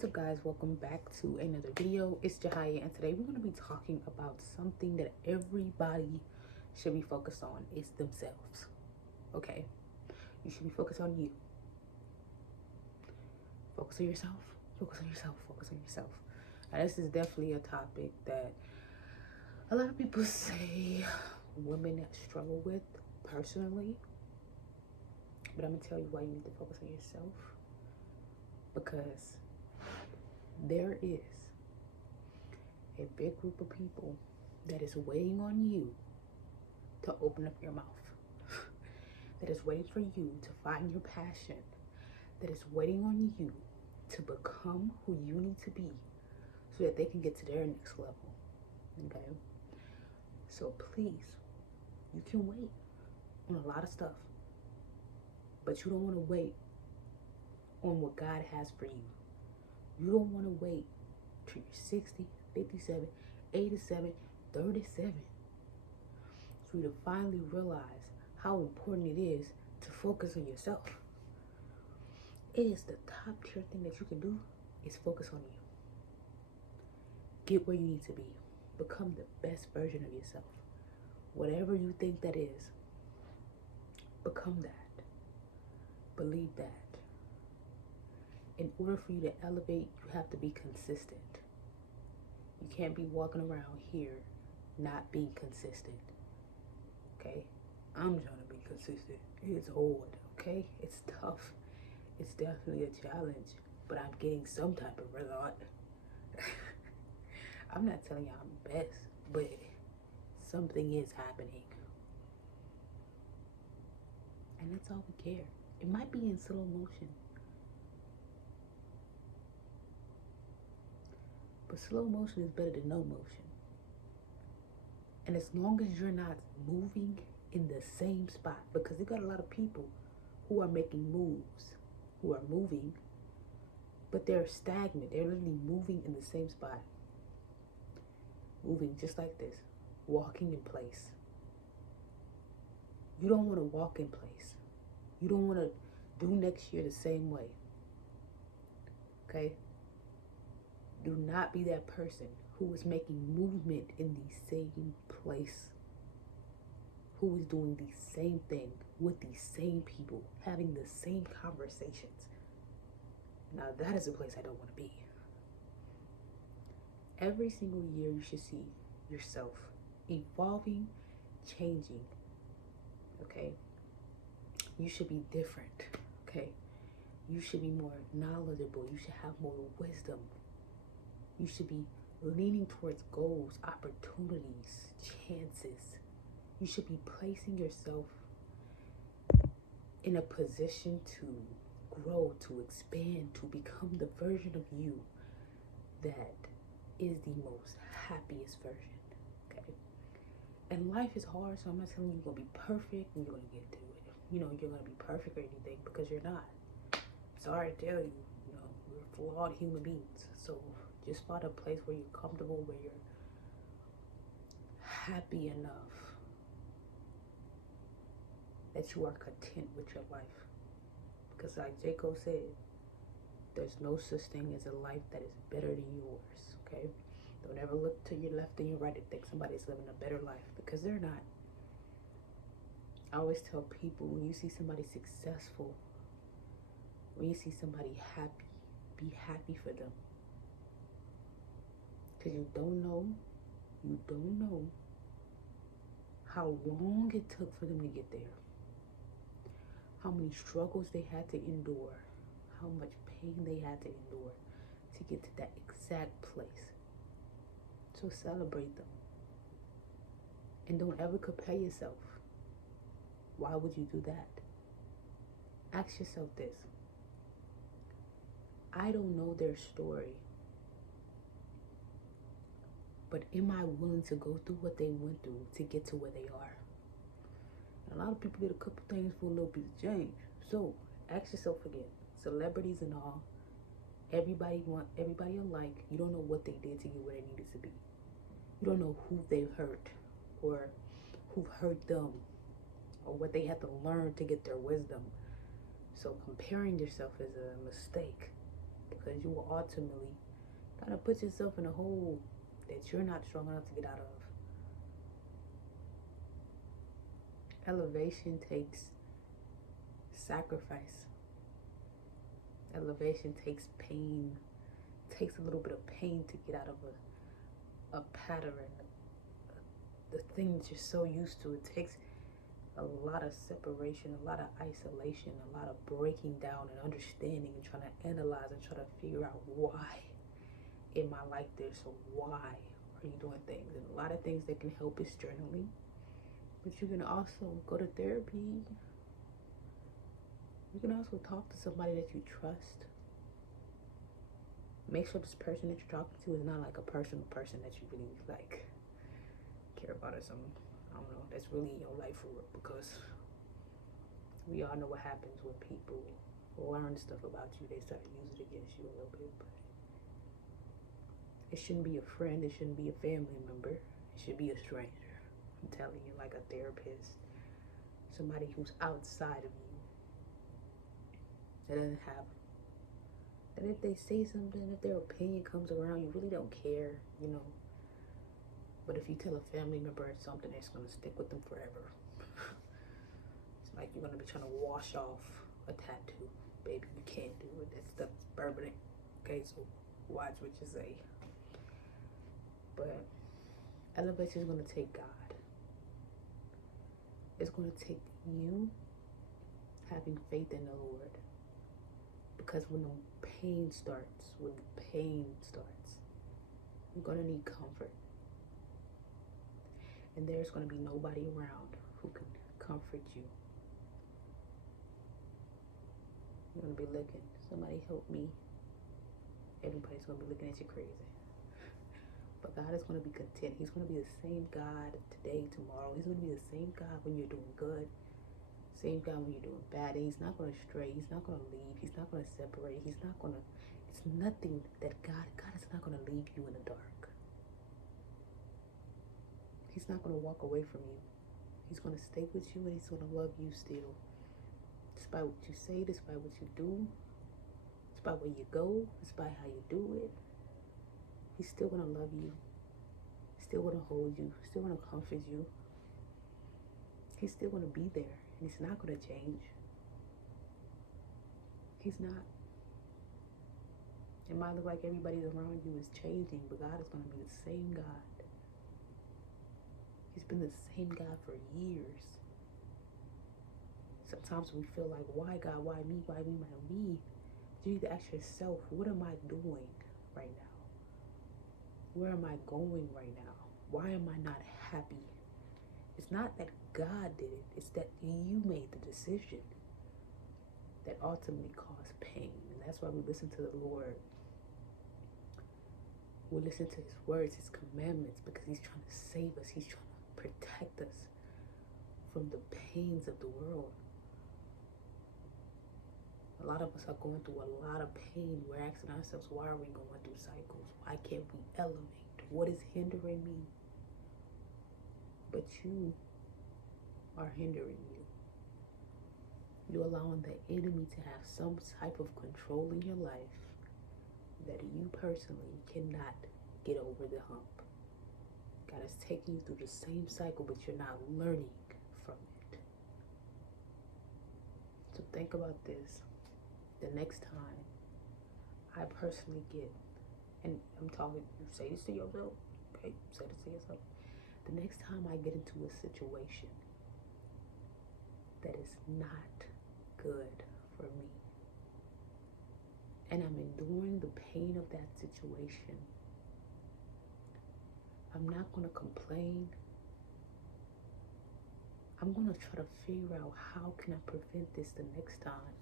What's up, guys? Welcome back to another video. It's Jahia, and today we're going to be talking about something that everybody should be focused on. It's themselves. Okay, you should be focused on you. Focus on yourself. Focus on yourself. Focus on yourself. Now, this is definitely a topic that a lot of people say women struggle with personally, but I'm gonna tell you why you need to focus on yourself, because there is a big group of people that is waiting on you to open up your mouth, that is waiting for you to find your passion, that is waiting on you to become who you need to be so that they can get to their next level. Okay, so please, you can wait on a lot of stuff, but you don't want to wait on what God has for you. You don't want to wait till you're 60, 57, 87, 37 for you to finally realize how important it is to focus on yourself. It is the top tier thing that you can do is focus on you. Get where you need to be. Become the best version of yourself. Whatever you think that is, become that. Believe that. In order for you to elevate, you have to be consistent. You can't be walking around here not being consistent. Okay? I'm trying to be consistent. It's hard, okay? It's tough. It's definitely a challenge, but I'm getting some type of result. I'm not telling you I'm best, but something is happening. And that's all we care. It might be in slow motion, but slow motion is better than no motion. And as long as you're not moving in the same spot, because you got a lot of people who are making moves, who are moving, but they're stagnant. They're literally moving in the same spot. Moving just like this, walking in place. You don't want to walk in place. You don't want to do next year the same way. Okay? Do not be that person who is making movement in the same place, who is doing the same thing with the same people, having the same conversations. Now that is a place I don't want to be. Every single year you should see yourself evolving, changing. Okay? You should be different. Okay? You should be more knowledgeable. You should have more wisdom. You should be leaning towards goals, opportunities, chances. You should be placing yourself in a position to grow, to expand, to become the version of you that is the most happiest version. Okay? And life is hard, so I'm not telling you you're going to be perfect and you're going to get through it. You know, you're going to be perfect or anything, because you're not. Sorry to tell you, we're flawed human beings. So just find a place where you're comfortable, where you're happy enough that you are content with your life. Because like Jacob said, there's no such thing as a life that is better than yours, okay? Don't ever look to your left and your right and think somebody's living a better life, because they're not. I always tell people, when you see somebody successful, when you see somebody happy, be happy for them. Because you don't know how long it took for them to get there. How many struggles they had to endure. How much pain they had to endure to get to that exact place. So celebrate them. And don't ever compare yourself. Why would you do that? Ask yourself this. I don't know their story, but am I willing to go through what they went through to get to where they are? A lot of people did a couple things for a little piece of change. So ask yourself again. Celebrities and all, everybody alike. You don't know what they did to get where they needed to be. You don't know who they've hurt, or who hurt them, or what they had to learn to get their wisdom. So comparing yourself is a mistake. because you will ultimately kind of put yourself in a hole that you're not strong enough to get out of. Elevation takes sacrifice. Elevation takes pain. It takes a little bit of pain to get out of a pattern, the thing that you're so used to. It takes a lot of separation, a lot of isolation, a lot of breaking down and understanding and trying to analyze and try to figure out why am I like this, or why are you doing things. And a lot of things that can help is journaling, but you can also go to therapy. You can also talk to somebody that you trust. Make sure this person that you're talking to is not like a personal person that you really like care about or something. I don't know, that's really in your life for real, because we all know what happens when people learn stuff about you. They start to use it against you a little bit. But it shouldn't be a friend, it shouldn't be a family member, it should be a stranger. I'm telling you, like a therapist, somebody who's outside of you, that doesn't have, and if they say something, if their opinion comes around, you really don't care, you know. But if you tell a family member something, it's going to stick with them forever. It's like you're going to be trying to wash off a tattoo. Baby, you can't do it. That stuff's permanent. Okay, so watch what you say. But elevation is going to take God. It's going to take you having faith in the Lord. Because when the pain starts, you're going to need comfort. And there's going to be nobody around who can comfort you. You're going to be looking, somebody help me. Everybody's going to be looking at you crazy. But God is going to be content. He's going to be the same God today, tomorrow. He's going to be the same God when you're doing good. Same God when you're doing bad. And he's not going to stray. He's not going to leave. He's not going to separate. He's not going to, it's nothing that God is not going to leave you in the dark. He's not going to walk away from you. He's going to stay with you, and he's going to love you still. Despite what you say, despite what you do, despite where you go, despite how you do it, he's still going to love you. He's still going to hold you. He's still going to comfort you. He's still going to be there, and he's not going to change. He's not. It might look like everybody around you is changing, but God is going to be the same God. He's been the same God for years. Sometimes we feel like, why God, why me, why me, why me? You need to ask yourself, what am I doing right now? Where am I going right now? Why am I not happy? It's not that God did it. It's that you made the decision that ultimately caused pain. And that's why we listen to the Lord. We listen to his words, his commandments, because he's trying to save us. He's trying to protect us from the pains of the world. A lot of us are going through a lot of pain. We're asking ourselves, why are we going through cycles? Why can't we elevate? What is hindering me? But you are hindering you. You're allowing the enemy to have some type of control in your life that you personally cannot get over the hump. God is taking you through the same cycle, but you're not learning from it. So think about this. The next time I personally get, and I'm talking, you say this to yourself, okay? Say this to yourself. The next time I get into a situation that is not good for me, and I'm enduring the pain of that situation, I'm not going to complain. I'm going to try to figure out how can I prevent this the next time.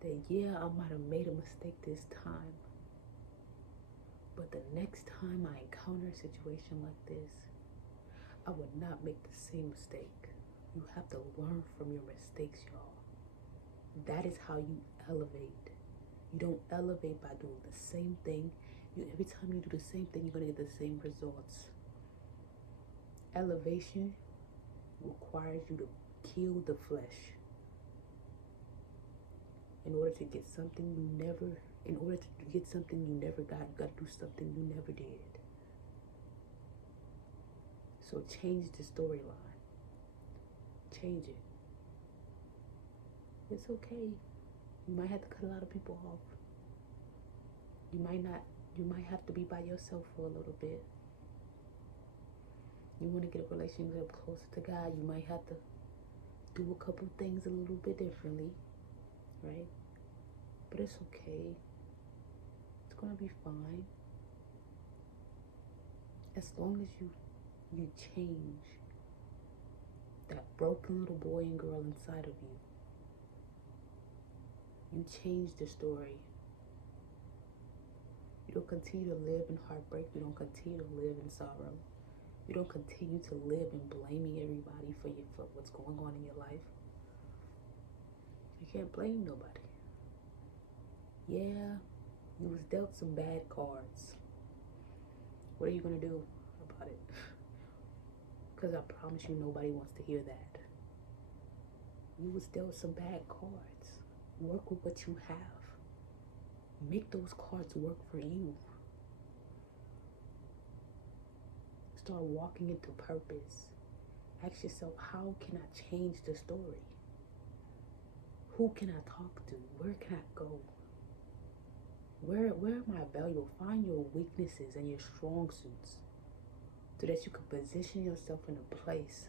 That yeah, I might have made a mistake this time, but the next time I encounter a situation like this, I would not make the same mistake. You have to learn from your mistakes, y'all. That is how you elevate. You don't elevate by doing the same thing. Every time you do the same thing, you're going to get the same results. Elevation requires you to kill the flesh. In order to get something you never, in order to get something you never got, you got to do something you never did. So change the storyline. Change it. It's okay. You might have to cut a lot of people off. You might have to be by yourself for a little bit. You want to get a relationship closer to God, you might have to do a couple things a little bit differently, right? But it's okay. It's gonna be fine. As long as you change that broken little boy and girl inside of you. You change the story. You don't continue to live in heartbreak. You don't continue to live in sorrow. You don't continue to live in blaming everybody for what's going on in your life. You can't blame nobody. Yeah, you was dealt some bad cards. What are you gonna do about it? Because I promise you nobody wants to hear that. You was dealt some bad cards. Work with what you have. Make those cards work for you. Start walking into purpose. Ask yourself, how can I change the story? Who can I talk to? Where can I go? Where am I valuable? Find your weaknesses and your strong suits so that you can position yourself in a place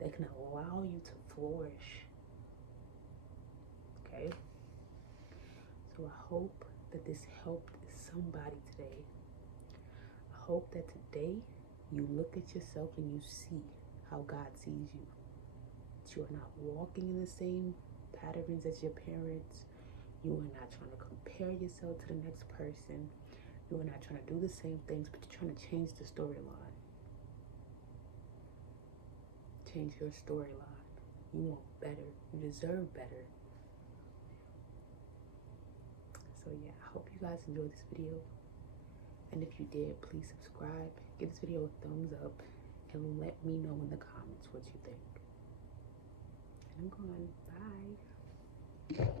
that can allow you to flourish. Okay? So I hope that this helped somebody today. I hope that today you look at yourself and you see how God sees you. That you are not walking in the same patterns as your parents. You are not trying to compare yourself to the next person. You are not trying to do the same things, but you're trying to change the storyline. Change your storyline. You want better. You deserve better. So yeah, I hope you guys enjoyed this video. And if you did, please subscribe, give this video a thumbs up, and let me know in the comments what you think. And I'm gone. Bye.